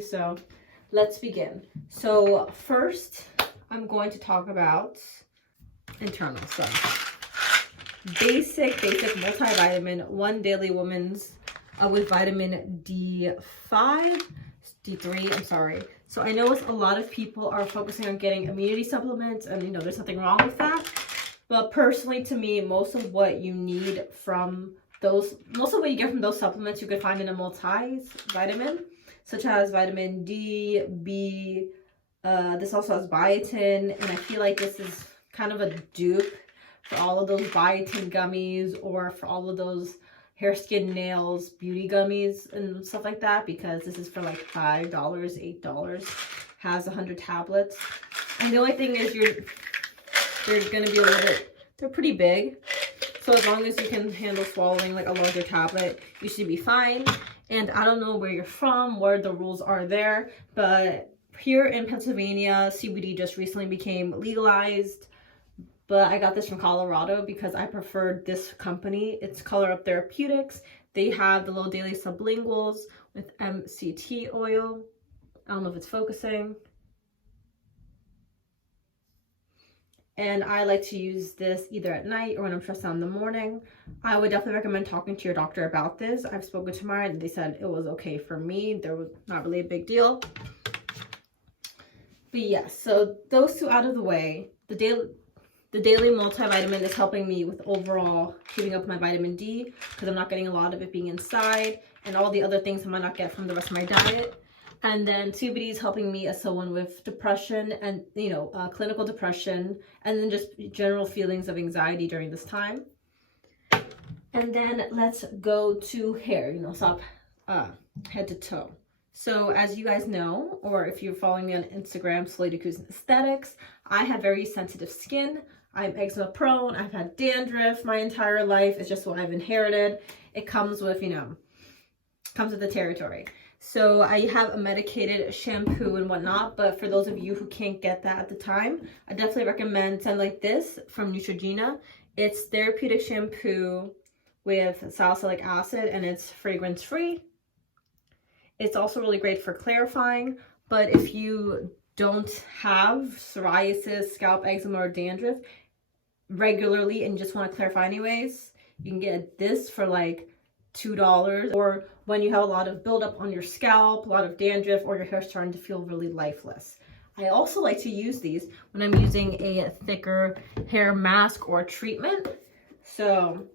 So let's begin. So first I'm going to talk about internal. So basic multivitamin, one daily woman's with vitamin D5, D3, I'm sorry. So I know a lot of people are focusing on getting immunity supplements, and you know there's nothing wrong with that. But personally, to me, most of what you get from those supplements you could find in a multivitamin, such as vitamin D, B. This also has biotin, and I feel like this is kind of a dupe for all of those biotin gummies or for all of those hair, skin, nails, beauty gummies and stuff like that, because this is for like $5, $8, has 100 tablets. And the only thing is they're gonna be a little bit, they're pretty big. So as long as you can handle swallowing like a larger tablet, you should be fine. And I don't know where you're from, where the rules are there, but here in Pennsylvania, CBD just recently became legalized. But I got this from Colorado because I preferred this company. It's Color Up Therapeutics. They have the little daily sublinguals with MCT oil. I don't know if it's focusing. And I like to use this either at night or when I'm stressed out in the morning. I would definitely recommend talking to your doctor about this. I've spoken to mine and they said it was okay for me. There was not really a big deal. But yeah, so those two out of the way, the daily multivitamin is helping me with overall keeping up my vitamin D because I'm not getting a lot of it being inside, and all the other things I might not get from the rest of my diet. And then CBD is helping me as someone with depression and, you know, clinical depression, and then just general feelings of anxiety during this time. And then let's go to hair, you know, stop head to toe. So as you guys know, or if you're following me on Instagram, Solidicus Aesthetics, I have very sensitive skin. I'm eczema prone. I've had dandruff my entire life. It's just what I've inherited. It comes with, you know, comes with the territory. So I have a medicated shampoo and whatnot, but for those of you who can't get that at the time, I definitely recommend something like this from Neutrogena. It's therapeutic shampoo with salicylic acid, and it's fragrance free. It's also really great for clarifying, but if you don't have psoriasis, scalp eczema, or dandruff regularly and just want to clarify anyways, you can get this for like $2, or when you have a lot of buildup on your scalp, a lot of dandruff, or your hair starting to feel really lifeless. I also like to use these when I'm using a thicker hair mask or treatment. So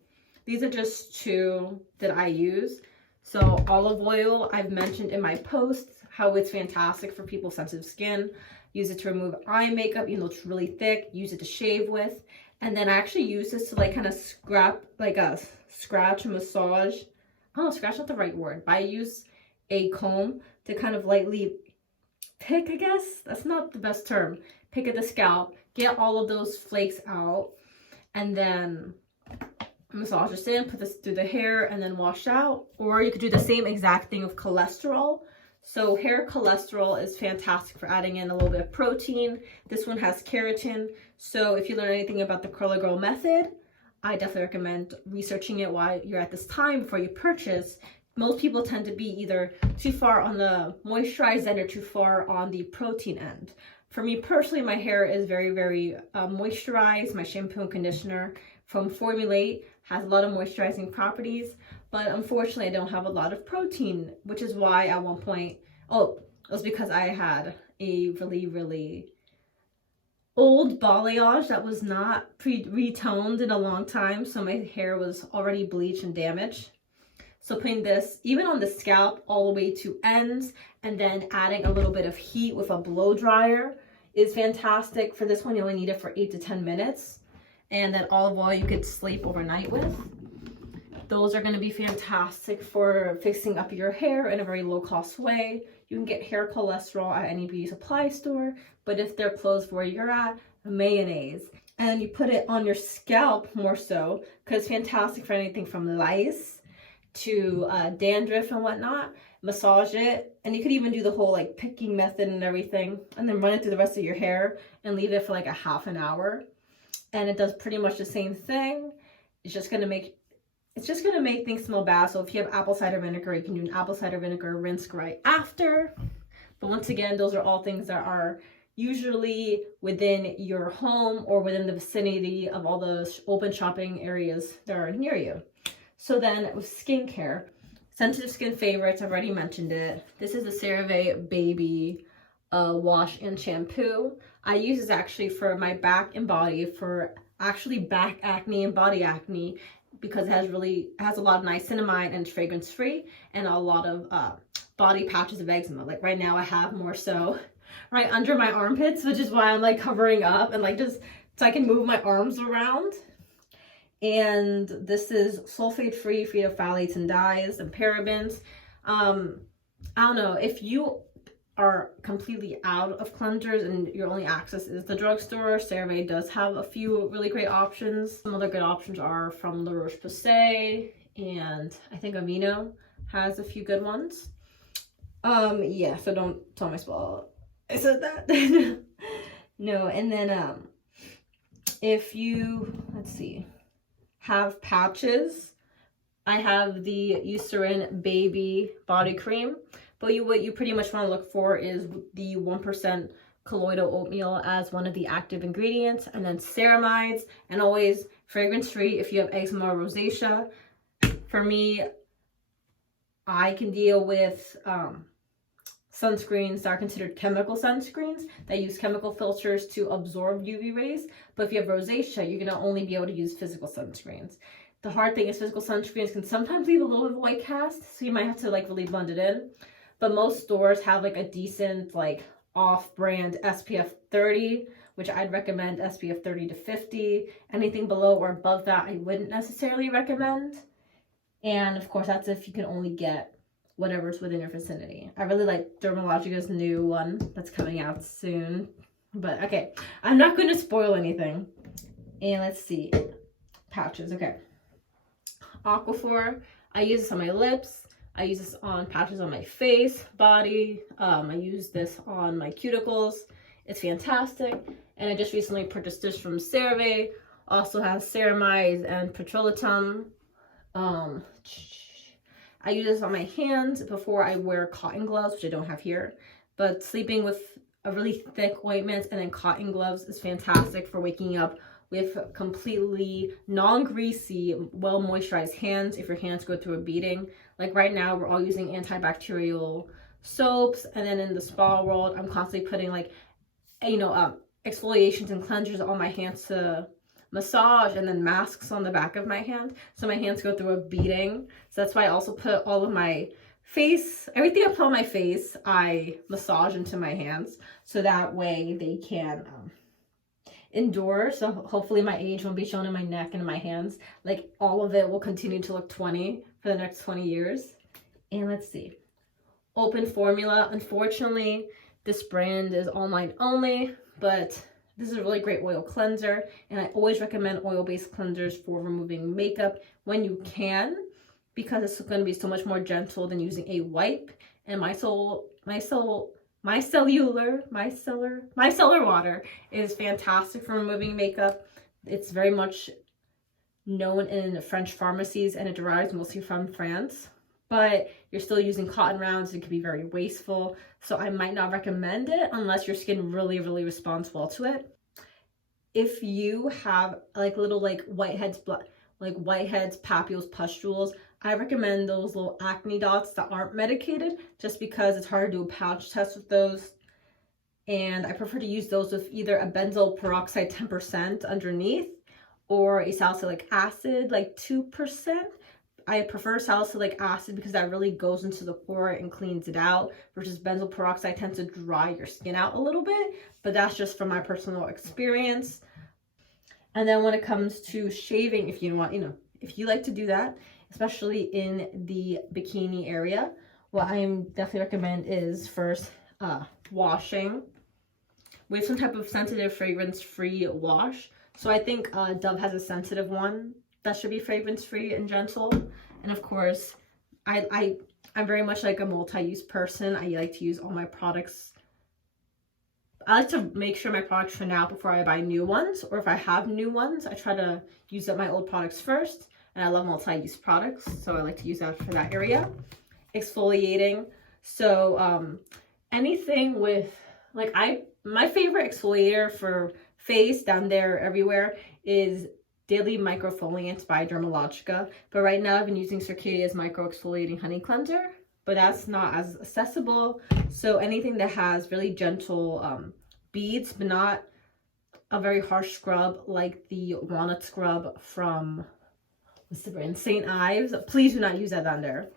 these are just two that I use. So olive oil, I've mentioned in my posts how it's fantastic for people's sensitive skin. Use it to remove eye makeup, even though it's really thick. Use it to shave with. And then I actually use this to like kind of scratch and massage. I don't know, scratch not the right word, but I use a comb to kind of lightly pick, I guess. That's not the best term. Pick at the scalp, get all of those flakes out, and then massage this in, put this through the hair, and then wash out. Or you could do the same exact thing with cholesterol. So hair cholesterol is fantastic for adding in a little bit of protein. This one has keratin. So if you learn anything about the Curly Girl method, I definitely recommend researching it while you're at this time before you purchase. Most people tend to be either too far on the moisturized end or too far on the protein end. For me personally, my hair is very, very moisturized. My shampoo and conditioner from Formulate has a lot of moisturizing properties, but unfortunately I don't have a lot of protein, which is why at one point, it was because I had a really, really old balayage that was not retoned in a long time, so my hair was already bleached and damaged. So putting this even on the scalp all the way to ends, and then adding a little bit of heat with a blow dryer is fantastic. For this one, you only need it for 8 to 10 minutes. And then olive oil you could sleep overnight with. Those are going to be fantastic for fixing up your hair in a very low cost way. You can get hair cholesterol at any beauty supply store, but if they're closed where you're at, mayonnaise. And you put it on your scalp more so, because it's fantastic for anything from lice to dandruff and whatnot. Massage it, and you could even do the whole like picking method and everything, and then run it through the rest of your hair and leave it for like a half an hour. And it does pretty much the same thing. It's just gonna make things smell bad. So if you have apple cider vinegar, you can do an apple cider vinegar rinse right after. But once again, those are all things that are usually within your home or within the vicinity of all the open shopping areas that are near you. So then with skincare, sensitive skin favorites, I've already mentioned it. This is the Cerave Baby wash and shampoo. I use this actually for my back and body, for actually back acne and body acne, because it has a lot of niacinamide and it's fragrance free, and a lot of body patches of eczema. Like right now I have more so right under my armpits, which is why I'm like covering up and like just so I can move my arms around. And this is sulfate free, free of phthalates and dyes and parabens. I don't know, if you are completely out of cleansers and your only access is the drugstore, Cerave does have a few really great options. Some other good options are from La Roche-Posay, and I think Amino has a few good ones. Yeah, so don't tell me I said that. No, and then if you, let's see, have patches, I have the Eucerin Baby Body Cream. But what you pretty much want to look for is the 1% colloidal oatmeal as one of the active ingredients, and then ceramides, and always fragrance free if you have eczema or rosacea. For me, I can deal with sunscreens that are considered chemical sunscreens that use chemical filters to absorb UV rays. But if you have rosacea, you're going to only be able to use physical sunscreens. The hard thing is physical sunscreens can sometimes leave a little bit of white cast, so you might have to like really blend it in. But most stores have like a decent like off-brand SPF 30, which I'd recommend SPF 30 to 50. Anything below or above that, I wouldn't necessarily recommend. And of course, that's if you can only get whatever's within your vicinity. I really like Dermalogica's new one that's coming out soon. But okay, I'm not going to spoil anything. And let's see. Patches, okay. Aquaphor, I use this on my lips. I use this on patches on my face, body. I use this on my cuticles. It's fantastic. And I just recently purchased this from Cerave. Also has ceramides and petrolatum. I use this on my hands before I wear cotton gloves, which I don't have here. But sleeping with a really thick ointment and then cotton gloves is fantastic for waking up with completely non-greasy, well-moisturized hands if your hands go through a beating. Like right now, we're all using antibacterial soaps, and then in the spa world, I'm constantly putting like, you know, exfoliations and cleansers on my hands to massage, and then masks on the back of my hand, so my hands go through a beating. So that's why I also put all of my face, everything I put on my face, I massage into my hands, so that way they can endure. So hopefully my age won't be shown in my neck and in my hands. Like all of it will continue to look 20 for the next 20 years. And let's see, open formula. Unfortunately, this brand is online only, but this is a really great oil cleanser, and I always recommend oil-based cleansers for removing makeup when you can, because it's going to be so much more gentle than using a wipe. And micellar water is fantastic for removing makeup. It's very much known in French pharmacies, and it derives mostly from France. But you're still using cotton rounds, it could be very wasteful. So I might not recommend it unless your skin really, really responds well to it. If you have like little whiteheads, papules, pustules, I recommend those little acne dots that aren't medicated, just because it's hard to do a patch test with those. And I prefer to use those with either a benzoyl peroxide 10% underneath, or a salicylic acid like 2%. I prefer salicylic acid because that really goes into the pore and cleans it out, versus benzoyl peroxide tends to dry your skin out a little bit, but that's just from my personal experience. And then when it comes to shaving, if you want, if you like to do that, especially in the bikini area, what I definitely recommend is first washing with some type of sensitive fragrance-free wash. So I think Dove has a sensitive one that should be fragrance-free and gentle. And of course, I'm very much like a multi-use person. I like to use all my products. I like to make sure my products run out before I buy new ones, or if I have new ones, I try to use up my old products first. And I love multi-use products, so I like to use that for that area. Exfoliating. So anything with, like, my favorite exfoliator for face, down there, everywhere, is Daily Microfoliants by Dermalogica. But right now I've been using Circadia's Micro Exfoliating Honey Cleanser, but that's not as accessible. So anything that has really gentle beads, but not a very harsh scrub like the walnut scrub from, what's the brand? St. Ives. Please do not use that down there.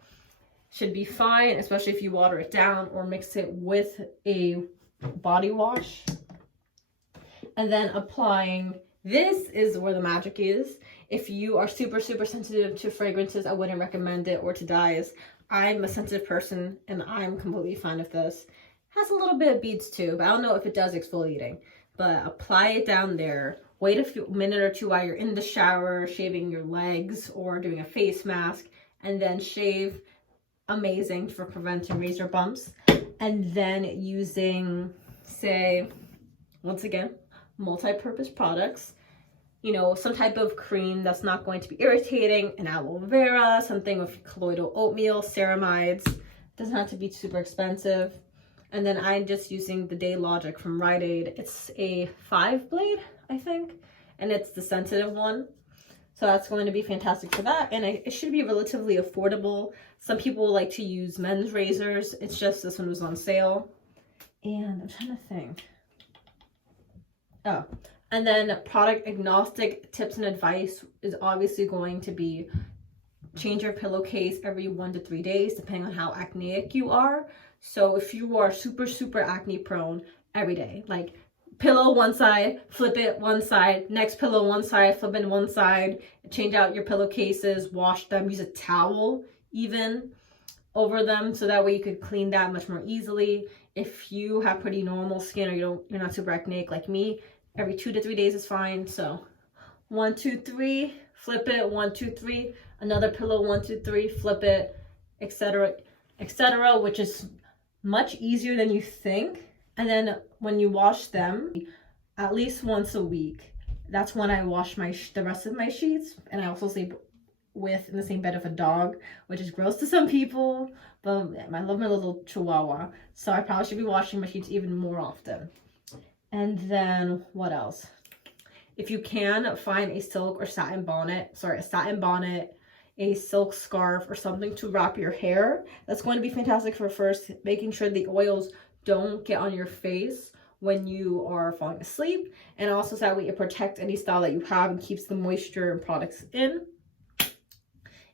Should be fine, especially if you water it down or mix it with a body wash. And then applying, this is where the magic is. If you are super sensitive to fragrances, I wouldn't recommend it, or to dyes. I'm a sensitive person and I'm completely fine with this. Has a little bit of beads too, but I don't know if it does exfoliating. But apply it down there. Wait a minute or two while you're in the shower, shaving your legs or doing a face mask, and then shave. Amazing for preventing razor bumps. And then using, say, once again, multi-purpose products, you know, some type of cream that's not going to be irritating, an aloe vera, something with colloidal oatmeal, ceramides. Doesn't have to be super expensive. And then I'm just using the Day Logic from Rite Aid. It's a 5-blade, I think, and it's the sensitive one. So that's going to be fantastic for that. And it should be relatively affordable. Some people like to use men's razors. It's just this one was on sale. And I'm trying to think. Oh, and then product agnostic tips and advice is obviously going to be change your pillowcase every 1 to 3 days, depending on how acneic you are. So if you are super acne prone, every day, like pillow one side, flip it one side, next pillow one side, flip it one side, change out your pillowcases, wash them, use a towel even over them, so that way you could clean that much more easily. If you have pretty normal skin, or you're not super acneic like me, every 2 to 3 days is fine. So 1, 2, 3, flip it, 1, 2, 3, another pillow, 1, 2, 3, flip it, etc., etc., which is much easier than you think. And then when you wash them, at least once a week, that's when I wash the rest of my sheets. And I also sleep in the same bed of a dog, which is gross to some people, but I love my little chihuahua, so I probably should be washing my sheets even more often. And then what else? If you can, find a silk or satin bonnet, a silk scarf or something to wrap your hair. That's going to be fantastic for first making sure the oils don't get on your face when you are falling asleep, and also so that way it protects any style that you have and keeps the moisture and products in.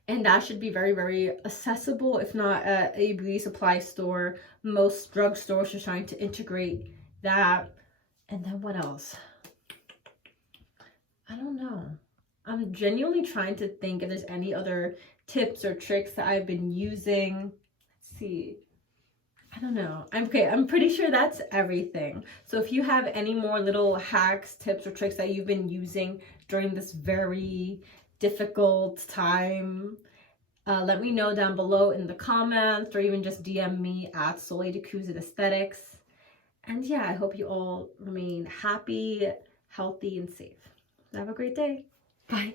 And that should be very accessible, if not at a beauty supply store. Most drugstores are trying to integrate that. And then what else? I don't know. I'm genuinely trying to think if there's any other tips or tricks that I've been using. Let's see. I don't know. I'm pretty sure that's everything. So if you have any more little hacks, tips, or tricks that you've been using during this very difficult time, let me know down below in the comments, or even just DM me at Aesthetics. And yeah, I hope you all remain happy, healthy, and safe. Have a great day. Bye.